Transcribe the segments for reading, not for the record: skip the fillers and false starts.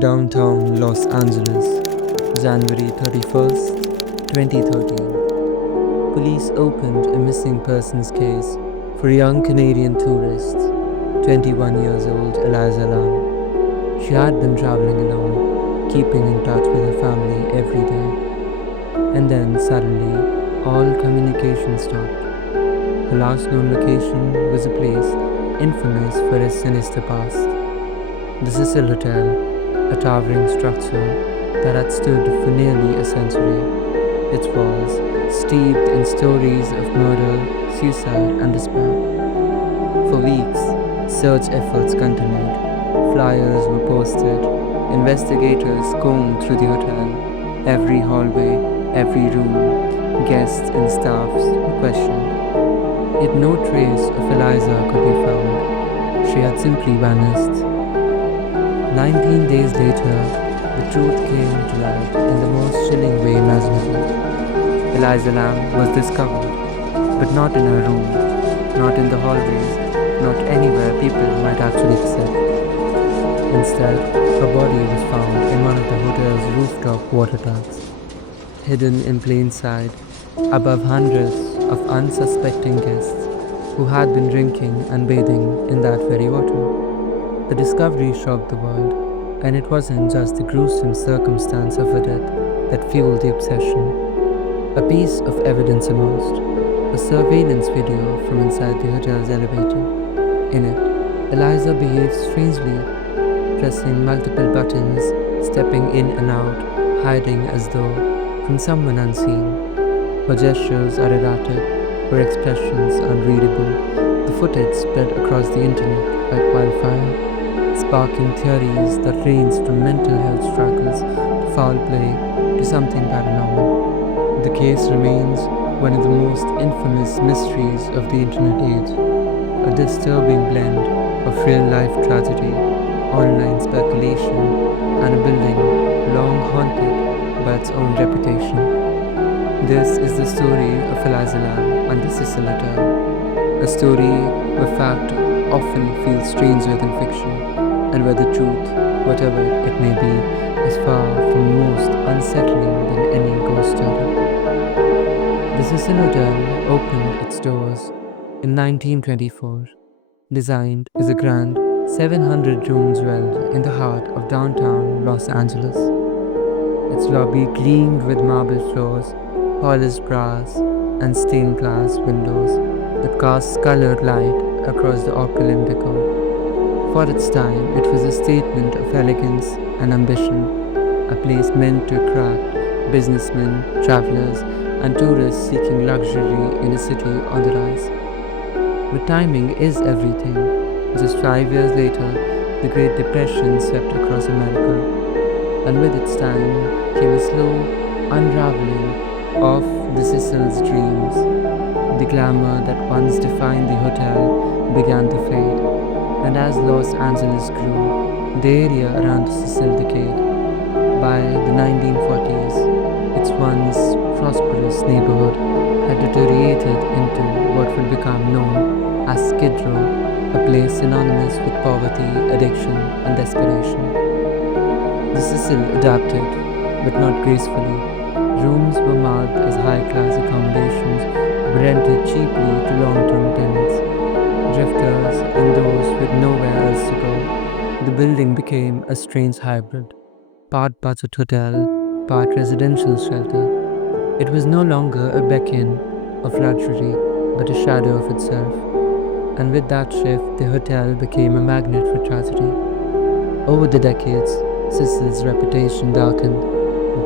Downtown Los Angeles, January 31st, 2013. Police opened a missing persons case for a young Canadian tourist, 21 years old Elisa Lam. She had been traveling alone, keeping in touch with her family every day. And then suddenly, all communication stopped. Her last known location was a place infamous for its sinister past. The Cecil Hotel, a towering structure that had stood for nearly a century, its walls steeped in stories of murder, suicide, and despair. For weeks, search efforts continued. Flyers were posted, investigators combed through the hotel, every hallway, every room, guests and staffs were questioned. Yet no trace of Eliza could be found. She had simply vanished. 19 days later, the truth came to light in the most chilling way imaginable. Elisa Lam was discovered, but not in her room, not in the hallways, not anywhere people might actually accept. Instead, her body was found in one of the hotel's rooftop water tanks, hidden in plain sight, above hundreds of unsuspecting guests who had been drinking and bathing in that very water. The discovery shocked the world, and it wasn't just the gruesome circumstance of her death that fueled the obsession. A piece of evidence emerged, a surveillance video from inside the hotel's elevator. In it, Eliza behaved strangely, pressing multiple buttons, stepping in and out, hiding as though from someone unseen. Her gestures are erratic, her expressions unreadable. The footage spread across the internet like wildfire, sparking theories that ranged from mental health struggles to foul play to something paranormal. The case remains one of the most infamous mysteries of the internet age, a disturbing blend of real-life tragedy, online speculation, and a building long haunted by its own reputation. This is the story of Elisa Lam and the Cecil Hotel, a story where fact often feels stranger than fiction, and where the truth, whatever it may be, is far from most unsettling than any ghost story. The Cecil Hotel opened its doors in 1924, designed as a grand 700-room dwell in the heart of downtown Los Angeles. Its lobby gleamed with marble floors, polished brass, and stained glass windows that cast colored light across the opulent decor. For its time, it was a statement of elegance and ambition, a place meant to attract businessmen, travelers, and tourists seeking luxury in a city on the rise. But timing is everything. Just 5 years later, the Great Depression swept across America, and with its time came a slow unraveling of the Cecil's dreams. The glamour that once defined the hotel began to fade, and as Los Angeles grew, the area around the Cecil decayed. By the 1940s, its once prosperous neighborhood had deteriorated into what would become known as Skid Row, a place synonymous with poverty, addiction, and desperation. The Cecil adapted, but not gracefully. Rooms were marked as high-class accommodations, rented cheaply to long-term tenants, drifters, and those with nowhere else to go. The building became a strange hybrid, part budget hotel, part residential shelter. It was no longer a beacon of luxury, but a shadow of itself. And with that shift, the hotel became a magnet for tragedy. Over the decades, Cecil's reputation darkened.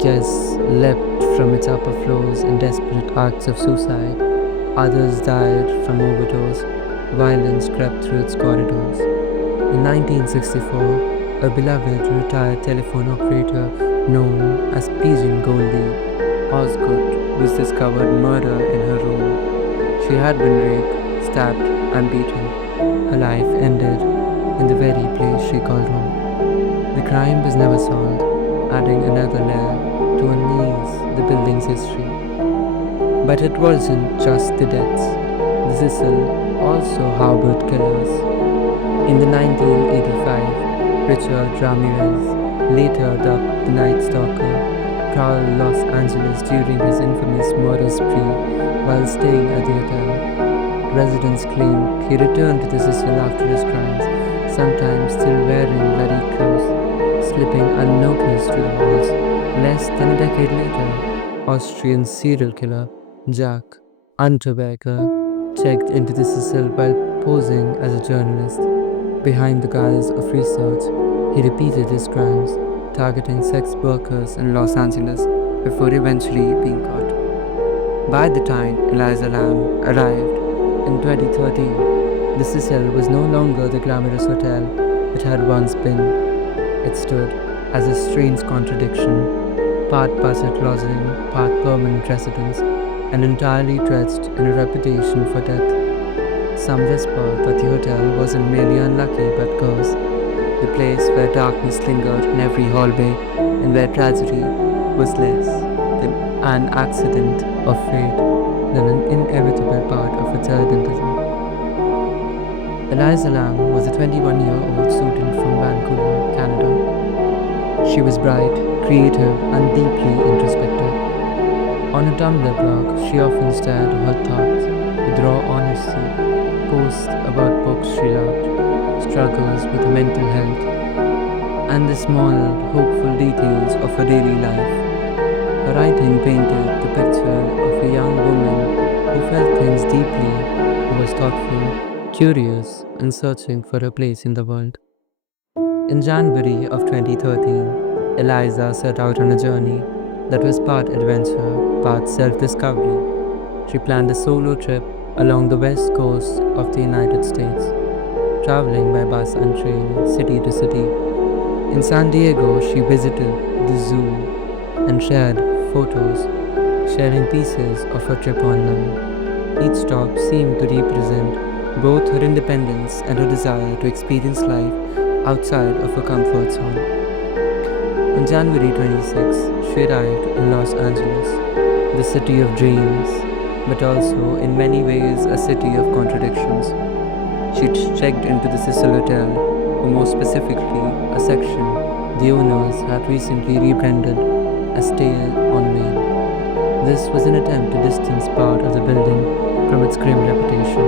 Guests leapt from its upper floors in desperate acts of suicide. Others died from overdose. Violence crept through its corridors. In 1964, a beloved retired telephone operator known as Pigeon Goldie Osgood was discovered murdered in her room. She had been raped, stabbed, and beaten. Her life ended in the very place she called home. The crime was never solved, adding another layer to unease the building's history. But it wasn't just the deaths. The Cecil also harbored killers. In the 1985, Richard Ramirez, later dubbed the Night Stalker, prowled Los Angeles during his infamous murder spree while staying at the hotel. Residents claimed he returned to the Cecil after his crimes, sometimes still wearing bloody clothes, slipping unnoticed through the halls. Less than a decade later, Austrian serial killer Jack Unterweger checked into the Cecil while posing as a journalist. Behind the guise of research, he repeated his crimes, targeting sex workers in Los Angeles before eventually being caught. By the time Elisa Lam arrived in 2013, the Cecil was no longer the glamorous hotel it had once been. It stood as a strange contradiction, part budget lodging, part permanent residence, and entirely drenched in a reputation for death. Some whispered that the hotel wasn't merely unlucky but cursed, the place where darkness lingered in every hallway and where tragedy was less than an accident of fate than an inevitable part of its identity. Elisa Lam was a 21-year-old student from Vancouver, Canada. She was bright, creative, and deeply introspective. On her Tumblr blog, she often shared her thoughts with raw honesty, posts about books she loved, struggles with mental health, and the small, hopeful details of her daily life. Her writing painted the picture of a young woman who felt things deeply, who was thoughtful, curious, and searching for her place in the world. In January of 2013, Eliza set out on a journey that was part adventure, part self-discovery. She planned a solo trip along the west coast of the United States, traveling by bus and train, city to city. In San Diego, she visited the zoo and shared photos, sharing pieces of her trip online. Each stop seemed to represent both her independence and her desire to experience life outside of her comfort zone. On January 26, she arrived in Los Angeles, the city of dreams, but also in many ways a city of contradictions. She checked into the Cecil Hotel, or more specifically, a section the owners had recently rebranded as Stay on Main. This was an attempt to distance part of the building from its grim reputation,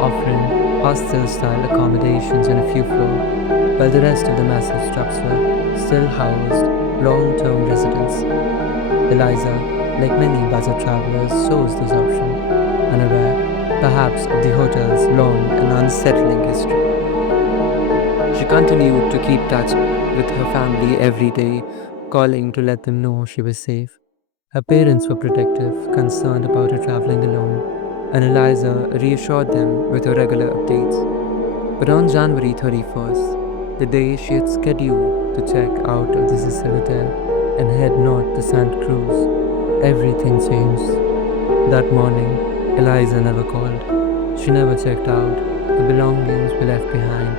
offering hostel-style accommodations on a few floors, while the rest of the massive structure still housed long-term residents. Eliza, like many budget travelers, chose this option, unaware, perhaps, of the hotel's long and unsettling history. She continued to keep touch with her family every day, calling to let them know she was safe. Her parents were protective, concerned about her traveling alone, and Eliza reassured them with her regular updates. But on January 31st, the day she had scheduled to check out of the Cecil Hotel and head north to Santa Cruz, everything changed. That morning, Eliza never called. She never checked out. Her belongings were left behind,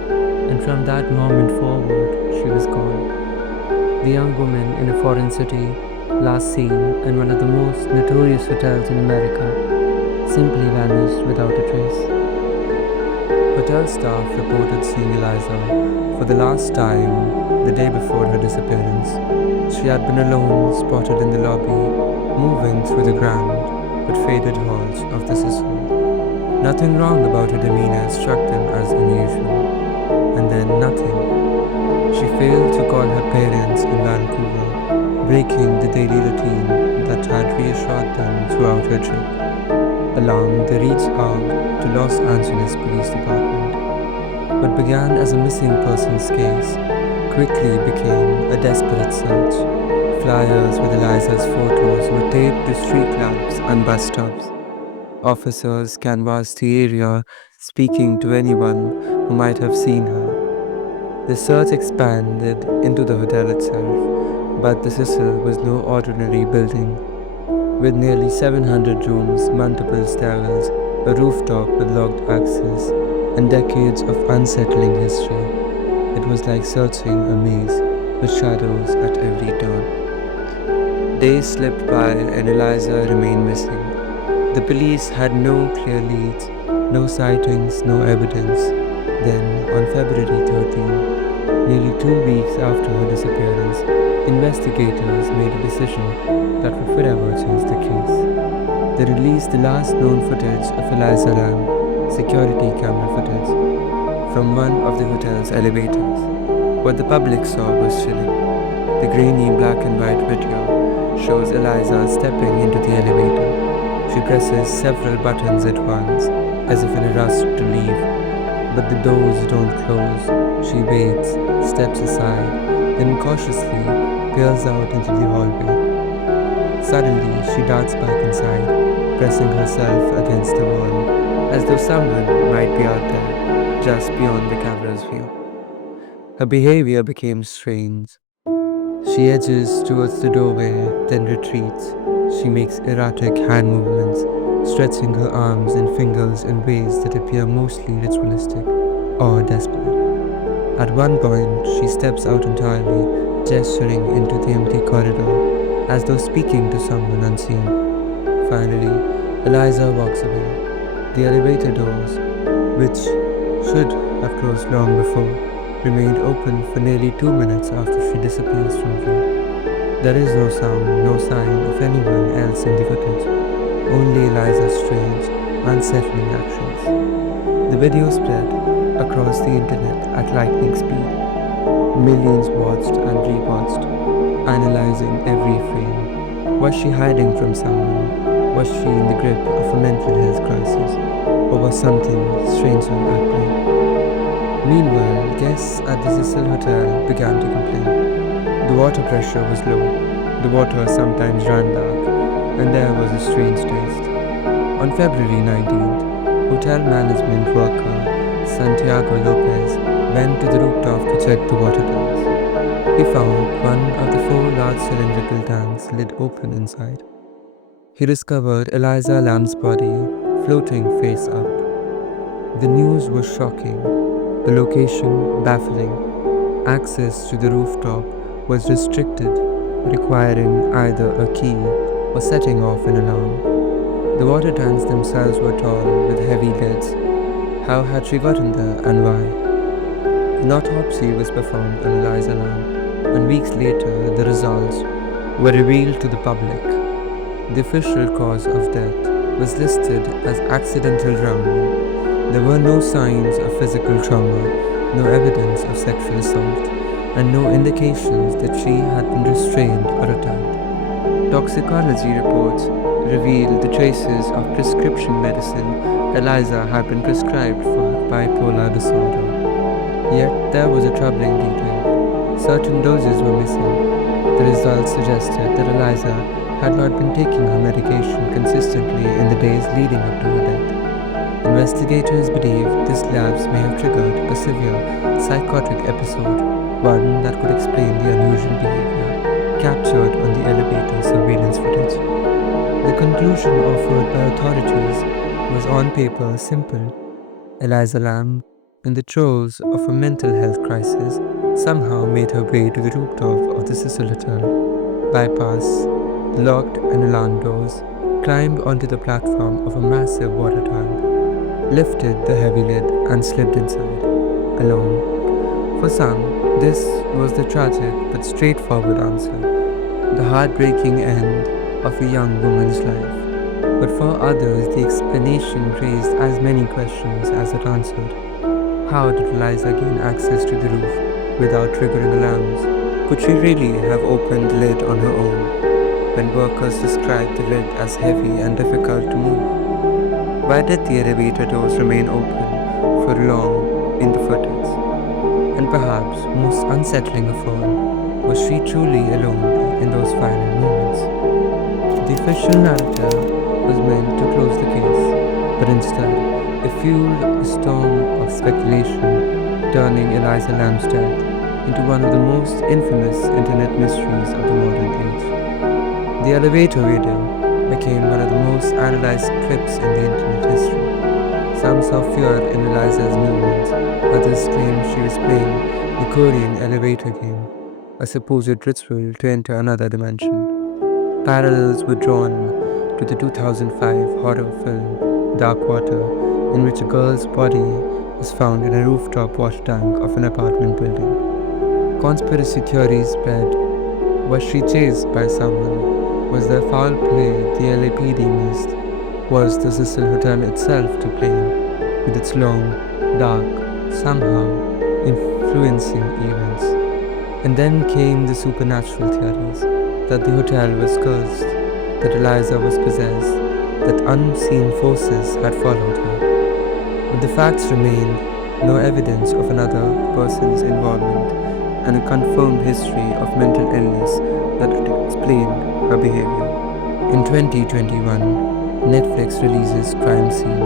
and from that moment forward, she was gone. The young woman in a foreign city, last seen in one of the most notorious hotels in America, simply vanished without a trace. Hotel staff reported seeing Eliza for the last time the day before her disappearance. She had been alone, spotted in the lobby, moving through the grand but faded halls of the Cecil. Nothing wrong about her demeanor struck them as unusual. And then nothing. She failed to call her parents in Vancouver, breaking the daily routine that had reassured them throughout her trip. Alarmed, they reached out to Los Angeles Police Department. What began as a missing persons case quickly became a desperate search. Flyers with Eliza's photos were taped to street lamps and bus stops. Officers canvassed the area, speaking to anyone who might have seen her. The search expanded into the hotel itself, but the Cecil was no ordinary building. With nearly 700 rooms, multiple stairwells, a rooftop with locked access, and decades of unsettling history, it was like searching a maze with shadows at every turn. Days slipped by and Eliza remained missing. The police had no clear leads, no sightings, no evidence. Then, on February 13, Nearly 2 weeks after her disappearance, investigators made a decision that would forever change the case. They released the last known footage of Elisa Lam, security camera footage, from one of the hotel's elevators. What the public saw was chilling. The grainy black and white video shows Eliza stepping into the elevator. She presses several buttons at once, as if in a rush to leave. But the doors don't close. She waits, steps aside, then cautiously peers out into the hallway. Suddenly, she darts back inside, pressing herself against the wall, as though someone might be out there, just beyond the camera's view. Her behavior became strange. She edges towards the doorway, then retreats. She makes erratic hand movements, stretching her arms and fingers in ways that appear mostly ritualistic or desperate. At one point, she steps out entirely, gesturing into the empty corridor, as though speaking to someone unseen. Finally, Eliza walks away. The elevator doors, which should have closed long before, remained open for nearly 2 minutes after she disappears from view. There is no sound, no sign of anyone else in the footage, only Eliza's strange, unsettling actions. The video spread across the internet at lightning speed. Millions watched and rewatched, analyzing every frame. Was she hiding from someone? Was she in the grip of a mental health crisis? Or was something strangely at play? Meanwhile, guests at the Cecil Hotel began to complain. The water pressure was low, the water sometimes ran dark, and there was a strange taste. On February 19th, hotel management worker Santiago Lopez went to the rooftop to check the water tanks. He found one of the 4 large cylindrical tanks lid open inside. He discovered Elisa Lam's body floating face up. The news was shocking, the location baffling. Access to the rooftop was restricted, requiring either a key or setting off an alarm. The water tanks themselves were tall with heavy lids. How had she gotten there and why? An autopsy was performed on Elisa Lam, and weeks later the results were revealed to the public. The official cause of death was listed as accidental drowning. There were no signs of physical trauma, no evidence of sexual assault, and no indications that she had been restrained or attacked. Toxicology reports revealed the traces of prescription medicine Eliza had been prescribed for her bipolar disorder. Yet there was a troubling detail. Certain doses were missing. The results suggested that Eliza had not been taking her medication consistently in the days leading up to her death. Investigators believe this lapse may have triggered a severe psychotic episode, one that could explain the unusual behavior captured on the elevator surveillance footage. The conclusion offered by authorities was on paper simple. Elisa Lam, in the throes of a mental health crisis, somehow made her way to the rooftop of the Cecil Hotel, bypassed the locked and alarmed doors, climbed onto the platform of a massive water tank, lifted the heavy lid and slipped inside, alone. For some, this was the tragic but straightforward answer, the heartbreaking end of a young woman's life. But for others, the explanation raised as many questions as it answered. How did Eliza gain access to the roof without triggering alarms? Could she really have opened the lid on her own when workers described the lid as heavy and difficult to move? Why did the elevator doors remain open for long in the footage? And perhaps most unsettling of all, was she truly alone in those final moments? The official narrative was meant to close the case, but instead, it fueled a storm of speculation, turning Elisa Lam's death into one of the most infamous internet mysteries of the modern age. The elevator video became one of the most analyzed clips in the internet history. Some saw fear in Eliza's movements, others claimed she was playing the Korean elevator game, a supposed ritual to enter another dimension. Parallels were drawn to the 2005 horror film Dark Water, in which a girl's body is found in a rooftop wash tank of an apartment building. Conspiracy theories spread. Was she chased by someone? Was there foul play the LAPD missed? Was the Cecil Hotel itself to blame, with its long, dark, somehow influencing events? And then came the supernatural theories that the hotel was cursed, that Eliza was possessed, that unseen forces had followed her. But the facts remain: no evidence of another person's involvement, and a confirmed history of mental illness that could explain her behavior. In 2021, Netflix releases Crime Scene: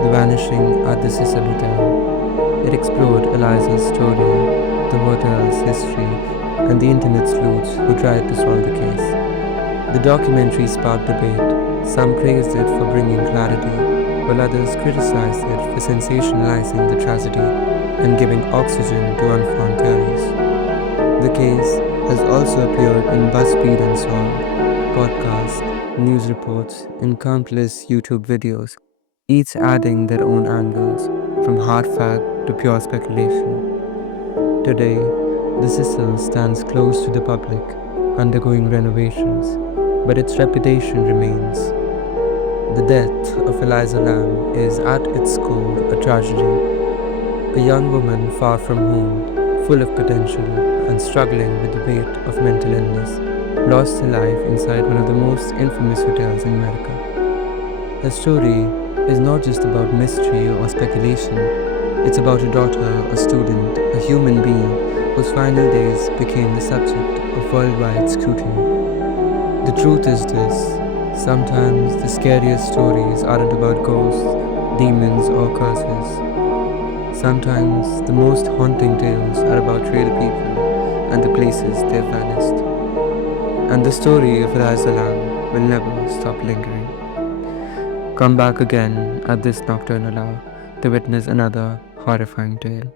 The Vanishing at the Cecil Hotel. It explored Eliza's story, the hotel's history, and the internet sleuths who tried to solve the case. The documentary sparked debate. Some praised it for bringing clarity, while others criticized it for sensationalizing the tragedy and giving oxygen to unfound theories. The case has also appeared in BuzzFeed Unsolved, podcasts, news reports, and countless YouTube videos, each adding their own angles, from hard fact to pure speculation. Today, the Cecil stands close to the public, undergoing renovations, but its reputation remains. The death of Elisa Lam is at its core a tragedy. A young woman far from home, full of potential and struggling with the weight of mental illness, lost her life inside one of the most infamous hotels in America. Her story is not just about mystery or speculation, it's about a daughter, a student, a human being whose final days became the subject of worldwide scrutiny. The truth is this: sometimes the scariest stories aren't about ghosts, demons, or curses. Sometimes the most haunting tales are about real people and the places they've vanished. And the story of Elisa Lam will never stop lingering. Come back again at this nocturnal hour to witness another horrifying tale.